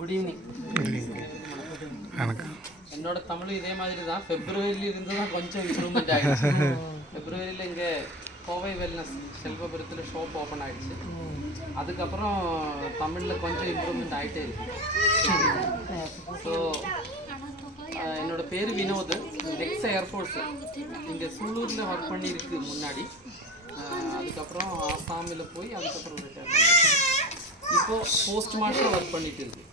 Good evening. என்னோட தமிழ் இதே மாதிரி தான். ஃபெப்ரவரியில இருந்து தான் கொஞ்சம் இம்ப்ரூவ்மெண்ட் ஆகிடுச்சு. ஃபெப்ரவரியில் இங்கே கோவை வெல்னஸ் செல்வபுரத்தில் ஷாப் ஓப்பன் ஆகிடுச்சு. அதுக்கப்புறம் தமிழில் கொஞ்சம் இம்ப்ரூவ்மெண்ட் ஆகிட்டே இருக்கு. ஸோ என்னோட பேர் வினோத், எக்ஸ் ஏர்ஃபோர்ஸு. இங்கே சூலூரில் ஒர்க் பண்ணியிருக்கு முன்னாடி. அதுக்கப்புறம் ஆசாமில் போய் அதுக்கப்புறம் ரிட்டையர் பண்ணி இப்போது போஸ்ட் மாஸ்டர் ஒர்க் பண்ணிட்டு இருக்கு.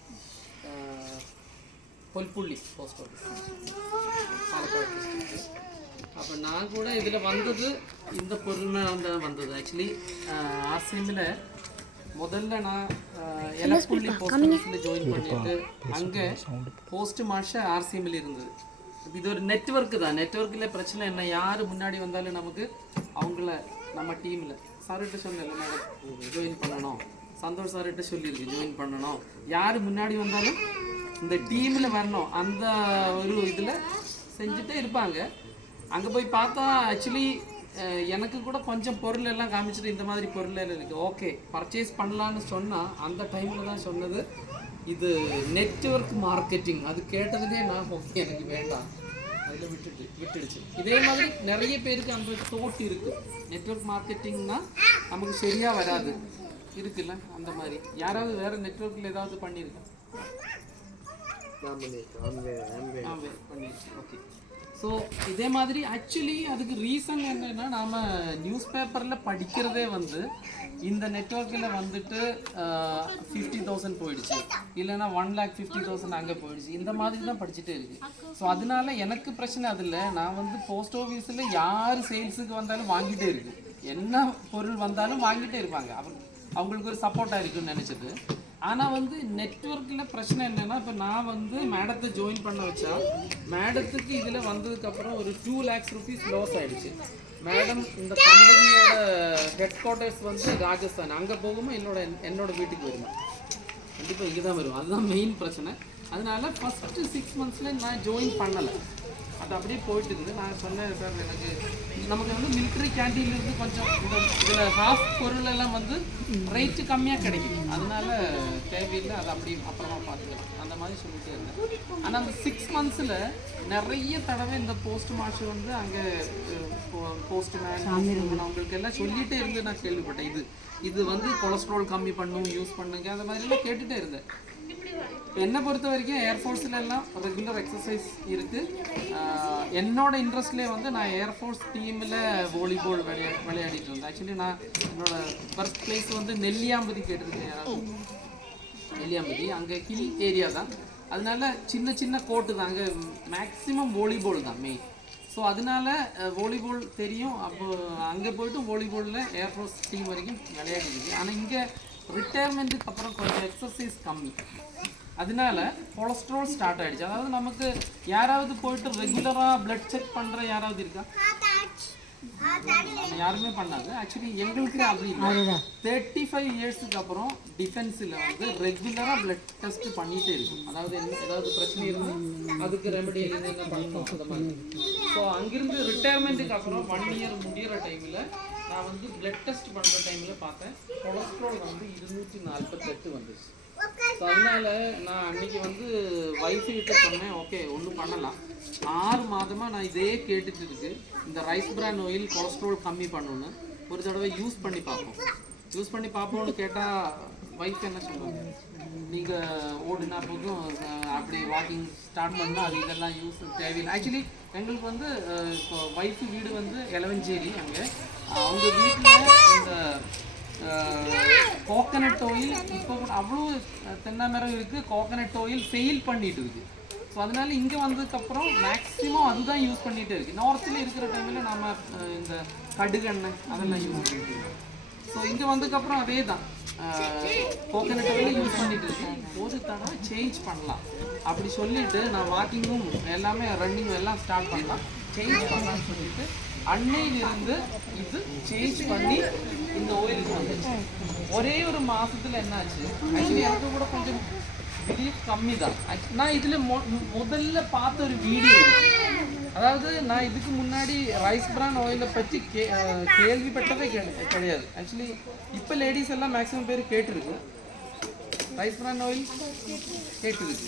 பொல்புள்ளி போஸ்ட் ஆஃபீஸ், பாலக்காடு டிஸ்ட்ரிக்ட். அப்போ நான் கூட இதில் வந்தது இந்த பொருள் தான் வந்தது. ஆக்சுவலி ஆர்சிஎம்மில் முதல்ல நான் எலப்புள்ளி போஸ்ட் ஆஃபீஸில் ஜாயின் பண்ணிட்டு அங்கே போஸ்ட் மாஸ்டர் ஆர்சிஎம்மில் இருந்தது. இது ஒரு நெட்ஒர்க்கு தான். நெட்ஒர்க்கில் பிரச்சனை என்ன, யார் முன்னாடி வந்தாலும் நமக்கு அவங்கள நம்ம டீமில் சார்கிட்ட சொன்னேன் மேடம் ஜாயின் பண்ணணும், சந்தோஷ் சார்கிட்ட சொல்லியிருக்கு ஜாயின் பண்ணணும், யார் முன்னாடி வந்தாலும் இந்த டீமில் வரணும், அந்த ஒரு இதில் செஞ்சுட்டே இருப்பாங்க. அங்கே போய் பார்த்தா ஆக்சுவலி எனக்கு கூட கொஞ்சம் பொருள் எல்லாம் காமிச்சிட்டு இந்த மாதிரி பொருள் எல்லாம் இருக்குது, ஓகே பர்ச்சேஸ் பண்ணலான்னு சொன்னால் அந்த டைமில் தான் சொன்னது இது நெட்வொர்க் மார்க்கெட்டிங். அது கேட்டதுலேயே நான் ஓகே எனக்கு வேண்டாம், அதில் விட்டுடுச்சு. இதே மாதிரி நிறைய பேருக்கு அந்த தோட்டு இருக்குது. நெட்வொர்க் மார்க்கெட்டிங்னா நமக்கு சரியாக வராது இருக்குல்ல, அந்த மாதிரி யாராவது வேறு நெட்வொர்க்கில் ஏதாவது பண்ணியிருக்கேன்? ஓகே. ஸோ இதே மாதிரி ஆக்சுவலி அதுக்கு ரீசன் என்னென்னா, நாம் நியூஸ் பேப்பரில் படிக்கிறதே வந்து இந்த நெட்வொர்க்கில் வந்துட்டு 50,000 போயிடுச்சு, இல்லைன்னா 1,50,000 அங்கே போயிடுச்சு, இந்த மாதிரி தான் படிச்சுட்டே இருக்குது. ஸோ அதனால எனக்கு பிரச்சனை அதில். நான் வந்து போஸ்ட் ஆஃபீஸில் யார் சேல்ஸுக்கு வந்தாலும் வாங்கிட்டே இருக்குது, என்ன பொருள் வந்தாலும் வாங்கிட்டே இருப்பாங்க, அவங்களுக்கு ஒரு சப்போர்ட்டாக இருக்குன்னு நினச்சது. ஆனால் வந்து நெட்வொர்க்கில் பிரச்சனை என்னென்னா, இப்போ நான் வந்து மேடத்தை ஜாயின் பண்ண வச்சா மேடத்துக்கு இதில் வந்ததுக்கப்புறம் ஒரு 2 lakhs rupees லாஸ் ஆகிடுச்சு. மேடம் இந்த கம்பெனியோட ஹெட் குவார்ட்டர்ஸ் வந்து ராஜஸ்தான், அங்கே போகும்போது என்னோட வீட்டுக்கு வருமா, கண்டிப்பாக இங்கே தான் வரும். அதுதான் மெயின் பிரச்சனை. அதனால ஃபஸ்ட்டு 6 months நான் ஜாயின் பண்ணலை, அது அப்படியே போயிட்டு இருக்குது. நான் சொன்னேன் சார் எனக்கு நமக்கு வந்து மிலிட்ரி கேண்டீன்லேருந்து கொஞ்சம் இந்த இதில் ஹாஃப் பொருள் எல்லாம் வந்து ரேட்டு கம்மியாக கிடைக்கும், அதனால தேவையில்லை, அதை அப்படி அப்புறமா பார்த்துக்கலாம் அந்த மாதிரி சொல்லிகிட்டே இருந்தேன். ஆனால் அந்த 6 months நிறைய தடவை இந்த போஸ்ட் மாஸ்டர் வந்து அங்கே போஸ்ட்மேன் அவங்களுக்கு எல்லாம் சொல்லிகிட்டே இருந்து நான் கேள்விப்பட்டேன். இது வந்து கொலஸ்ட்ரால் கம்மி பண்ணும், யூஸ் பண்ணுங்க, அந்த மாதிரிலாம் கேட்டுகிட்டே இருந்தேன். என்னை பொறுத்த வரைக்கும் ஏர்ஃபோர்ஸில் எல்லாம் ரெகுலர் எக்ஸசைஸ் இருக்குது. என்னோட இன்ட்ரெஸ்ட்லேயே வந்து நான் ஏர்ஃபோர்ஸ் டீமில் வாலிபால் விளையாடிட்டு இருந்தேன். ஆக்சுவலி நான் என்னோட பர்த் பிளேஸ் வந்து நெல்லியாம்பதி கேட்டிருக்கேன் யாராவது? நெல்லியாம்பதி அங்கே ஹில் ஏரியா தான், அதனால சின்ன சின்ன கோர்ட்டு தான், அங்கே மேக்ஸிமம் வாலிபால் தான் மெயின். ஸோ அதனால வாலிபால் தெரியும். அப்போ அங்கே போய்ட்டு வாலிபாலில் ஏர்ஃபோர்ஸ் டீம் வரைக்கும் விளையாடிருக்கு. ஆனால் இங்கே ரிட்டையர்மெண்ட்டுக்கு அப்புறம் கொஞ்சம் எக்ஸசைஸ் கம்மி, அதனால கொலஸ்ட்ரால் ஸ்டார்ட் ஆகிடுச்சு. அதாவது நமக்கு யாராவது போயிட்டு ரெகுலராக பிளட் செக் பண்ணுற யாராவது இருக்கா? யாருமே பண்ணாது. ஆக்சுவலி எங்களுக்கு அப்படி இல்லை. 35 yearsக்கு அப்புறம் டிஃபென்ஸில் வந்து ரெகுலராக பிளட் டெஸ்ட் பண்ணிகிட்டே இருக்கும். அதாவது ஏதாவது பிரச்சனை இருந்தால் அதுக்கு ரெமெடி என்ன பண்ணணும் அந்த மாதிரி. ஸோ அங்கிருந்து ரிட்டையர்மெண்ட்டுக்கு அப்புறம் 1 year முடிகிற டைமில் நான் வந்து பிளட் டெஸ்ட் பண்ணுற டைமில் பார்த்தேன் கொலஸ்ட்ரால் வந்து 248 வந்துச்சு. ஸோ அதனால நான் அன்றைக்கி வந்து வைஃப்கிட்ட சொன்னேன், ஓகே ஒன்றும் பண்ணலாம், 6 மாதமாக நான் இதே கேட்டுட்டு இருக்கு, இந்த ரைஸ் பிரான் ஆயில் கொலஸ்ட்ரால் கம்மி பண்ணணுன்னு ஒரு தடவை யூஸ் பண்ணி பார்ப்போம்னு கேட்டால் வைஃப் என்ன சொல்லுவாங்க, நீங்கள் ஓடுனா போதும், அப்படி வாக்கிங் ஸ்டார்ட் பண்ணால் அது இதெல்லாம் யூஸ் தேவையில்லை. ஆக்சுவலி எங்களுக்கு வந்து இப்போ வைஃபு வீடு வந்து எலவஞ்சேரி, அங்கே அவங்க வீட்டில் இந்த கோகனட் ஆயில் இப்போ கூட அவ்வளோ தென்னை மரம் இருக்குது, கோகனட் ஆயில் சேல் பண்ணிட்டு இருக்குது. ஸோ அதனால இங்கே வந்ததுக்கப்புறம் மேக்ஸிமம் அதுதான் யூஸ் பண்ணிகிட்டே இருக்குது. நார்த்தில் இருக்கிற டைமில் நம்ம இந்த கடுகெண்ணெய் அதெல்லாம் யூஸ் பண்ணிட்டு இருக்கோம். ஸோ இங்கே வந்ததுக்கப்புறம் அதே தான் கோகனட் ஆயில் யூஸ் பண்ணிட்டு இருக்கேன். ஒரு தடவை சேஞ்ச் பண்ணலாம் அப்படி சொல்லிட்டு நான் வாக்கிங்கும் எல்லாமே ரன்னிங்கும் எல்லாம் ஸ்டார்ட் பண்ணலாம், சேஞ்ச் பண்ணலான்னு சொல்லிட்டு அன்னையிலிருந்து இது சேஞ்ச் பண்ணி இந்த ஓயிலுக்கு வந்துச்சு. ஒரே ஒரு மாதத்தில் என்னாச்சு, ஆக்சுவலி எனக்கு கூட கொஞ்சம் பிலீஃப் கம்மி தான். நான் இதில் முதல்ல பார்த்த ஒரு வீடியோ, அதாவது நான் இதுக்கு முன்னாடி ரைஸ் பிரான் ஆயிலை பற்றி கேள்விப்பட்டதே கிடையாது. ஆக்சுவலி இப்போ லேடிஸ் எல்லாம் மேக்ஸிமம் பேர் கேட்டிருக்கு. ரைஸ் பிரான் ஆயில் கேட்டுருக்கு.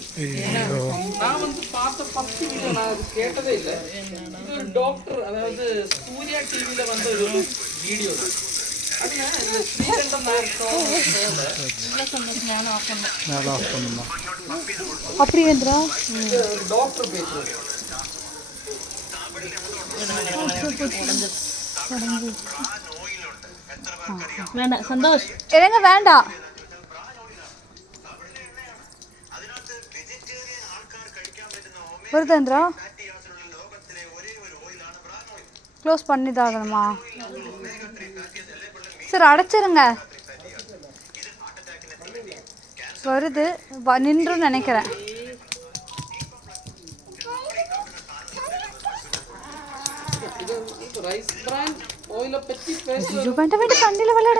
நான் வந்து பார்த்த ஃபர்ஸ்ட் வீடியோ நான் அது கேட்டதே இல்லை. இது ஒரு டாக்டர், அதாவது சூர்யா டிவியில் வந்த ஒரு வீடியோ தான். அதில் இந்த ஸ்ரீகண்டம் அப்படி என்றா டாக்டர் பேசுறது வேண்டாம் சந்தோஷ் எனக்கு வேண்டாம். வருதேந்திரா க்ளோஸ் பண்ணி தாகணுமா? சரி அடைச்சிருங்க. வருது நின்றுன்னு நினைக்கிறேன். தண்ணியில் விளையாட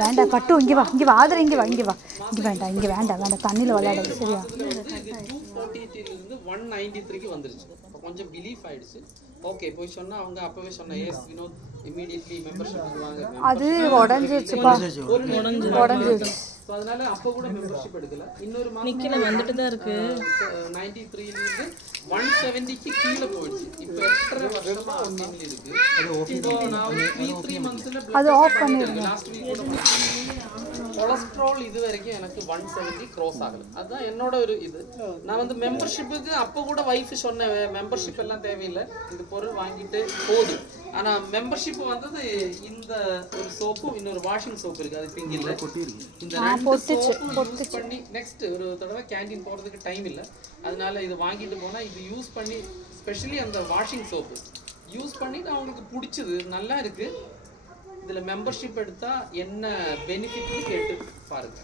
வேண்டாம். பட்டு இங்கே வா, இங்கே வா, ஆதர இங்கே வா, இங்கே வா, இங்கே வேண்டாம், இங்கே வேண்டாம் வேண்டாம், தண்ணியில் விளையாடுது. சரியா? 193க்கு வந்துருச்சு. கொஞ்சம் பிலீஃப் ஆயிடுச்சு. ஓகே போய் சொன்னா அவங்க அப்பவே சொன்னா எஸ் வினோத் இமிடியட்லி மெம்பர்ஷிப் வாங்க. அது உடஞ்சிருச்சுப்பா, உடஞ்சிருச்சு. ஸோ அதனால அப்போ கூட மெம்பர்ஷிப் எடுக்கல. இன்னொரு நிக்கல வந்துட்டு தான் இருக்கு. 93லேருந்து 170க்கு கீழே போயிடுச்சு. இப்போ எக்ஸ்ட்ரா வருஷமா ஒன்னில் இருக்கு. இப்போ நான் ஒரு 3 மந்த்ஸ்ல அது ஆஃப் பண்ணிருங்க. லாஸ்ட் வீக் கொலஸ்ட்ரால் இது வரைக்கும் எனக்கு 170 க்ராஸ் ஆகல. அதுதான் என்னோட ஒரு இது. நான் வந்து மெம்பர்ஷிப்புக்கு அப்போ கூட வைஃப் சொன்னேன், மெம்பர்ஷிப் எல்லாம் தேவையில்லை, இது பொருள் வாங்கிட்டு போதும். ஆனால் மெம்பர்ஷிப் வந்தது இந்த ஒரு சோப்பும் இன்னொரு வாஷிங் சோப்பு இருக்குது, அது பிங்க் இல்லை. இந்த ரெண்டு சோப்பும் யூஸ் பண்ணி நெக்ஸ்ட் ஒரு தடவை கேண்டீன் போகிறதுக்கு டைம் இல்லை, அதனால இது வாங்கிட்டு போனால் இது யூஸ் பண்ணி ஸ்பெஷலி அந்த வாஷிங் சோப்பு யூஸ் பண்ணிட்டு அவங்களுக்கு பிடிச்சது, நல்லா இருக்குது. இதில் மெம்பர்ஷிப் எடுத்தால் என்ன பெனிஃபிட்னு கேட்டு பாருங்க.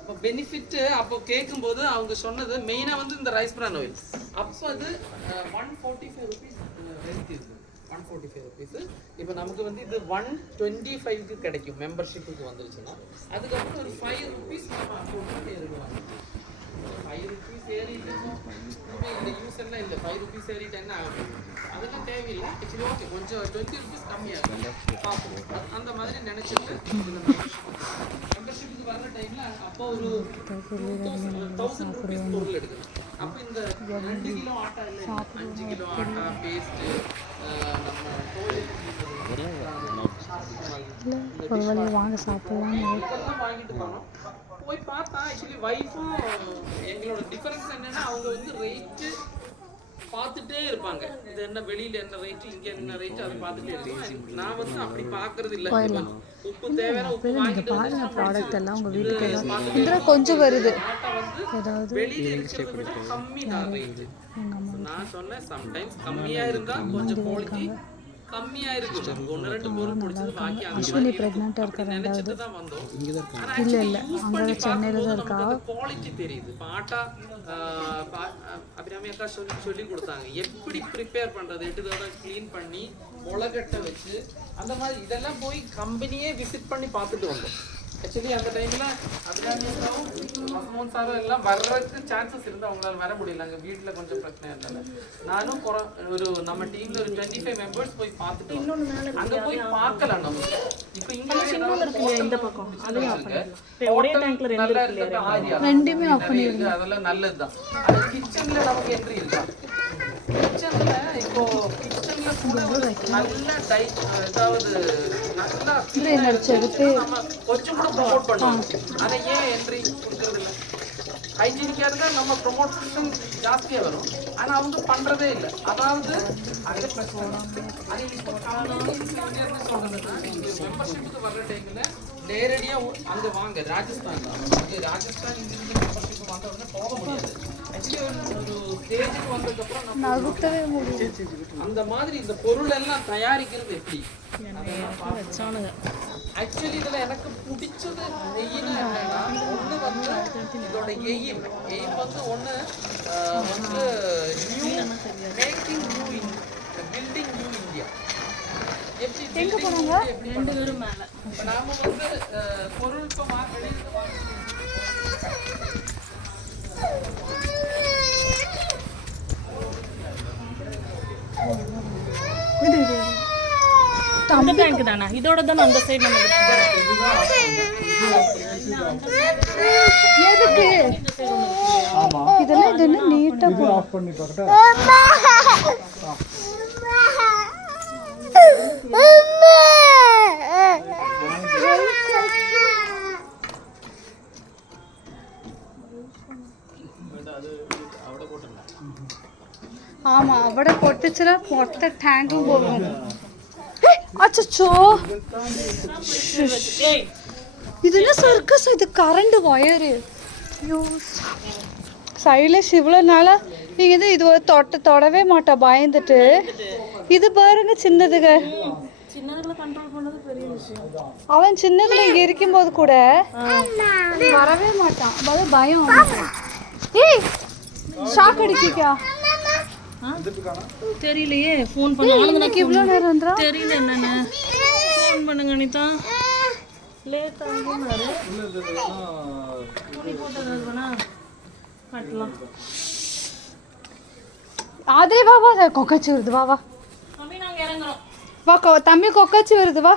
இப்போ பெனிஃபிட்டு அப்போ கேட்கும்போது அவங்க சொன்னது மெயினாக வந்து இந்த ரைஸ் பிரான் ஆயில். அப்போ அது 145 ருபீஸ் ரெண்ட் இருக்குது, 145 ருபீஸ். இப்போ நமக்கு வந்து இது 125க்கு கிடைக்கும் மெம்பர்ஷிப்புக்கு வந்துருச்சுன்னா. அதுக்கப்புறம் ஒரு 5 ருபீஸ் நம்ம போட்டு இருக்கலாம். 5 ருபீஸ் ஏறிட்டுமோ இந்த யூஸ் எல்லாம் இல்லை. 5 ருபீஸ் ஏறிட்டு என்ன ஆகும், அதெல்லாம் தேவையில்லை. ஆக்சுவலி ஓகே கொஞ்சம் 20 ருபீஸ் கம்மியாக பார்ப்போம், அந்த மாதிரி நினச்சிட்டு மெம்பர்ஷிப்புக்கு வர்ற டைமில் அப்போ ஒரு 1000 ருபீஸ் பொருள் எடுக்கணும். அப்போ இந்த 2 கிலோ ஆட்டா இல்லை, 5 கிலோ ஆட்டா பேஸ்ட்டு, நம்ம வாங்க சாப்பிடலாம் இதெல்லாம் வாங்கிட்டு போனோம். போய் பார்த்தா ஆக்சுவலி வைஃபும் எங்களோட டிஃபரன்ஸ் என்னன்னா அவங்க வந்து ரேட்டு பார்த்துட்டே இருப்பாங்க. இது என்ன வெளியில என்ன ரேட்டு, இங்க என்ன ரேட்டு, அதை பார்த்துட்டே இருப்பாங்க. நான் வந்து அப்படி பார்க்கறது இல்லை. உப்பு தேவையான உப்பு வாங்கிட்டு பாருங்க. ப்ராடக்ட் எல்லாம் உங்க வீட்டுக்கு கொஞ்சம் வருது. ஏதாவது வெளியில இருக்கிறது கம்மி தான் ரேட்டு. நான் சொன்னேன் சம்டைம்ஸ் கம்மியா இருந்தா கொஞ்சம் குவாலிட்டி கம்மியா இருக்கு. 1-2 பொருள் பிடிச்சது, பாக்கி அஸ்வினி பிரெக்னன்ட்டா இருக்க நினைச்சிட்டு தான் வந்தோம். இல்ல அங்க சென்னையில தான் இருக்கா. குவாலிட்டி தெரியுது. பாட்டா அபிராமி அக்கா சொல்லி கொடுத்தாங்க எப்படி ப்ரிப்பேர் பண்றது, எடுத்தோட க்ளீன் பண்ணி முளைகட்டை வச்சு அந்த மாதிரி இதெல்லாம் போய் கம்பெனியே விசிட் பண்ணி பார்த்துட்டு வந்தோம். ஆக்சுவலி அந்த டைமில் அபிராமி அக்காவும் மசமோன் சாரும் எல்லாம் வர்றதுக்கு சான்சஸ் இருந்து அவங்களால வர முடியல, அங்கே வீட்டில் கொஞ்சம் பிரச்சனை இருந்தால. நானும் ஒரு நம்ம டீமில் ஒரு 25 மெம்பர்ஸ் போய் பார்த்துட்டு அங்கே போய் பார்க்கலாம். நம்ம இப்போ இங்கே இந்த பக்கம் ரெண்டுமே ஆஃப் பண்ணிடுங்க. அதெல்லாம் நல்லதுதான். அது கிச்சனில் நமக்கு என்ட்ரி இருக்கா, கிச்சன்ல இப்போ கிச்சன்ல கூட நல்ல ஏதாவது நல்லா நம்ம கொஞ்சம் கூட ப்ரொமோட் பண்ணுவோம். அதை ஏன் என்ட்ரி கொடுக்கறது இல்லை? ஹைஜீனிக்காக இருந்தால் நம்ம ப்ரொமோஷன் ஜாஸ்தியாக வரும், ஆனால் அவங்க பண்ணுறதே இல்லை. அதாவது அது இப்போ சொல்கிறதுன்னா நீங்கள் மெம்பர்ஷிப்புக்கு வர்ற டைமில் நேரடியாக அங்கே வாங்க, ராஜஸ்தான் தான். ராஜஸ்தான் இங்கிருந்து மெம்பர்ஷிப் வாங்க உடனே போக முடியாது. ஒரு ஸ்டேஜுக்கு வந்ததுக்கப்புறம் அந்த மாதிரி இந்த பொருள் எல்லாம் தயாரிக்கிறது எப்படி ஆக்சுவலி இதில் எனக்கு பிடிச்சது மெயின் என்னன்னா, ஒன்று வந்து இதோட எய்ம் வந்து ஒன்று வந்து new making new building new India. எப்படி எப்படி பண்ணுறது? இப்போ நாம வந்து பொருள் இப்போ வெளியிருந்து வாங்க அந்த டேங்க் தானா? இதோட தான அந்த சைடு நம்ம எதுக்கு இதெல்லாம் இது என்ன நீட்டா ஆஃப் பண்ணி பார்க்கட்டா? ஆமா അവിടെ പൊട്ടിച്ചാൽ മൊത്ത ടാങ്കും പോകും അച്ചോ ഇതിന് സർക്കസ് ഇത് കറണ്ട് വയറ് சைடில் இவ்வளோனால நீங்கள் இது ஒரு தொடவே மாட்டா பயந்துட்டு இது பாருங்க சின்னதுங்க அவன் சின்னதுல இங்கே இருக்கும்போது கூட வரவே மாட்டான் அதாவது பயம் ஏய் ஷாக் அடிக்கிக்கா தெரியலையே ஃபோன் பண்ண இவ்வளோ நேரம் வந்துடா தெரியல என்னன்னு ஃபோன் பண்ணுங்க அனிதா லேட் ஆகுனாரு துணி போட்டது வேணா கட்டலாம் ஆதிரி வா வா கொக்காச்சி வருது வா வா மம்மி நாங்க இறங்குறோம் வா தம்பி கொக்காச்சி வருது வா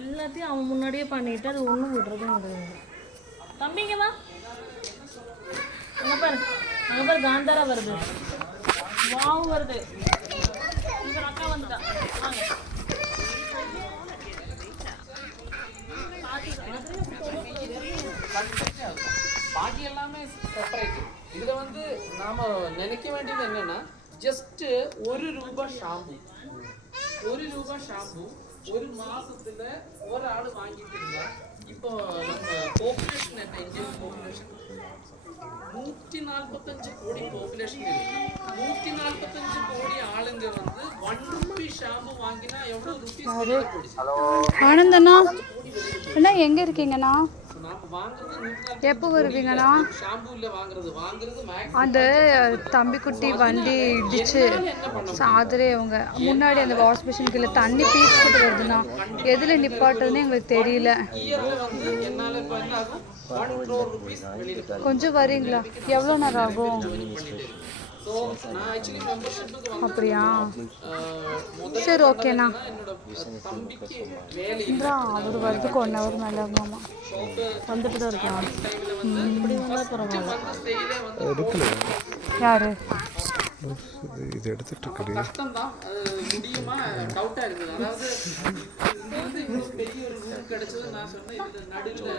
எல்லாத்தையும் அவன் முன்னாடியே பண்ணிட்டு அது ஒன்றும் விடுறதும் கிடையாது தம்பிங்க வா அங்கே பாரு காந்தாரா வருது வாவ் வருது இங்க அக்கா வந்துட்டா வாங்க பாக்கி எல்லாமே செப்பரேட். இதுல வந்து நாம நினைக்க வேண்டியது என்னன்னா ஜஸ்ட் ₹1 ஷாம்பு ஒரு மாசத்துல ஒரு ஆள் வாங்கிட்டு இருந்தா இப்போ நம்ம பாப்புலேஷன் என்ன இந்தியன் பாப்புலேஷன் 145 கோடி பாப்புலேஷன் இருக்கு. 145 கோடி ஆளுங்க வந்து ₹1 ஷாம்பு வாங்கினா எவ்வளவு ருபீஸ்? ஆனந்தண்ணா அண்ணா எங்கே இருக்கீங்கண்ணா நாம வாங்குறது எப்போ வருவீங்கண்ணா ஷாம்பு இல்ல வாங்குறது அந்த தம்பிக்குட்டி வண்டி இடிச்சு சாதரே அவங்க முன்னாடி அந்த வாஷ் மிஷின் கீழே தண்ணி பீச்சிட்டு வருதுண்ணா எதில் நிப்பாட்டுறதுன்னு எங்களுக்கு தெரியல என்னால இப்ப என்ன ஆகும் 1 crore rupees வெளியில போகும். கொஞ்சம் வரீங்களா எவ்வளோ நேரம் ஆகும் So நான் actually membership அப்படியா சரி ஓகேண்ணா என்னோட தம்பிக்கு வேலை இந்தா அவர் வரதுக்கு 1 hour மேலே ஆகுமாமா வந்துட்டு தான் இருக்கான் இப்படி வந்தா பரவாயில்ல எடுக்கல. யாரு இது எடுத்துட்டு இருக்கடி. கஷ்டம் தான் முடியுமா டவுட்டா இருக்குது. அதாவது இது வந்து பெரிய ஒரு ரூம் கிடைச்சது நான் சொன்னேன். இதுல நடுவில்